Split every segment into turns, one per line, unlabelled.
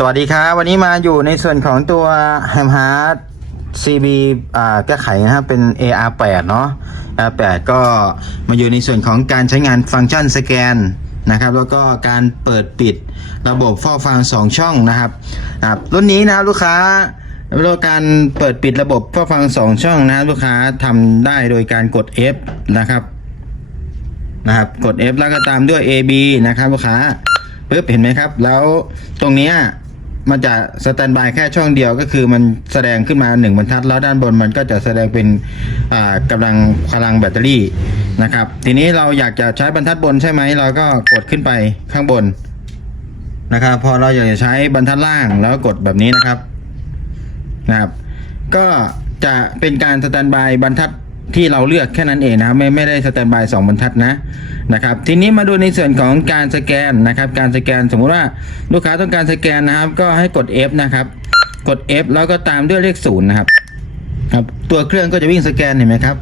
สวัสดีครับ วันนี้มาอยู่ในส่วนของตัว Ham Hard CB อ่าแก้ไขนะครับเป็น AR8 เนาะ AR8 ก็มาอยู่ในส่วนของการใช้งานฟังก์ชันสแกนนะครับ แล้วก็การเปิดปิดระบบฟอกฟัง 2 ช่องนะครับนะครับรุ่นนี้นะครับลูกค้าเรื่องการเปิดปิดระบบฟอกฟัง 2 ช่องนะลูกค้าทำได้โดยการกด F นะครับนะครับกด F แล้วก็ตามด้วย AB นะครับลูกค้าปึ๊บเห็นไหมครับ แล้วตรงนี้ มันจะสแตนบายแค่ช่องเดียวก็คือมันแสดงขึ้นมา1บรรทัด แล้วด้านบนมันก็จะแสดงเป็นอ่ากำลังพลังแบตเตอรี่นะครับ ทีนี้เราอยากจะใช้บรรทัดบนใช่ไหมเราก็กดขึ้นไปข้างบนนะครับ พอเราอยากจะใช้บรรทัดล่างแล้วกดแบบนี้นะครับนะครับ ก็จะเป็นการสแตนบายบรรทัด ที่เราเลือกแค่นั้นเองนะครับไม่ไม่ได้สแตนบายสองบรรทัดนะนะครับทีนี้มาดูในส่วนของการสแกนนะครับการสแกนสมมุติว่าลูกค้าต้องการสแกนนะครับ ก็ให้กด F นะครับกด F แล้วก็ตามด้วยเลขศูนย์นะครับครับตัวเครื่องก็จะวิ่งสแกนเห็นไหมครับ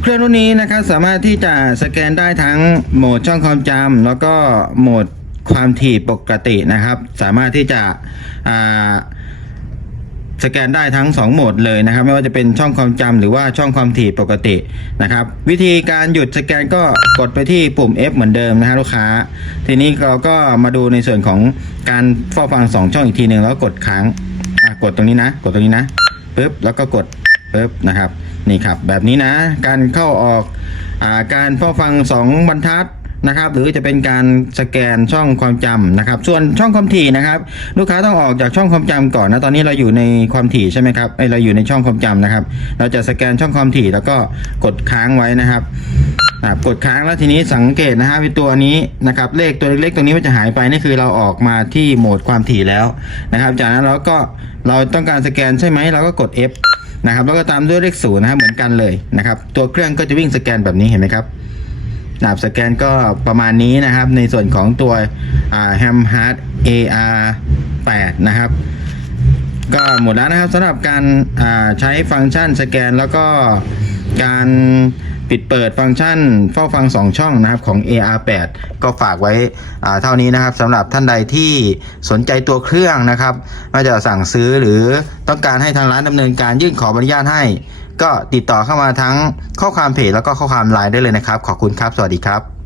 เครื่องรุ่นนี้นะครับสามารถที่จะสแกนได้ทั้งโหมดช่องความจำแล้วก็โหมดความถี่ปกตินะครับ สามารถที่จะอ่า สแกนได้ทั้ง 2 โหมดเลยนะครับ ไม่ว่าจะเป็นช่องความจำหรือว่าช่องความถี่ปกตินะครับ วิธีการหยุดสแกนก็กดไปที่ปุ่ม F เหมือนเดิมนะฮะลูกค้า ทีนี้เราก็มาดูในส่วนของการเฝ้าฟัง 2 ช่องอีกทีหนึ่งแล้วกดค้างกดตรงนี้นะ กดตรงนี้นะปึ๊บแล้วก็กดปึ๊บนะครับนี่ครับแบบนี้นะ การเข้าออกอาการเฝ้าฟัง 2 บรรทัด นะครับ หรือจะเป็นการสแกนช่องความจำนะครับ ส่วนช่องความถี่นะครับ ลูกค้าต้องออกจากช่องความจำก่อนนะตอนนี้เราอยู่ในความถี่ใช่ไหมครับไอเราอยู่ในช่องความจำนะครับ เราจะสแกนช่องความถี่แล้วก็กดค้างไว้นะครับกดค้างแล้วทีนี้สังเกตนะฮะตัวนี้นะครับ เลขตัวเล็กๆตรงนี้มันจะหายไปนี่คือเราออกมาที่โหมดความถี่แล้วนะครับ จากนั้นเราก็เราต้องการสแกนใช่ไหมเราก็กด F นะครับแล้วก็ตามด้วยเลขศูนย์นะครับเหมือนกันเลยนะครับ ตัวเครื่องก็จะวิ่งสแกนแบบนี้เห็นไหมครับ ดาบสแกนก็ประมาณนี้นะครับ ในส่วนของตัวแฮมฮาร์ด AR 8นะครับ ก็หมดแล้วนะครับสำหรับการใช้ฟังก์ชันสแกนแล้วก็การปิดเปิดฟังก์ชันเฝ้าฟัง 2 ช่องนะครับของ AR8 ก็ฝากไว้เท่านี้นะครับสำหรับท่านใดที่สนใจตัวเครื่องนะครับว่าจะสั่งซื้อหรือต้องการให้ทางร้านดำเนินการยื่นขออนุญาตให้ ก็ติดต่อเข้ามาทั้งข้อความเพจแล้วก็ข้อความไลน์ได้เลยนะครับ ขอบคุณครับ สวัสดีครับ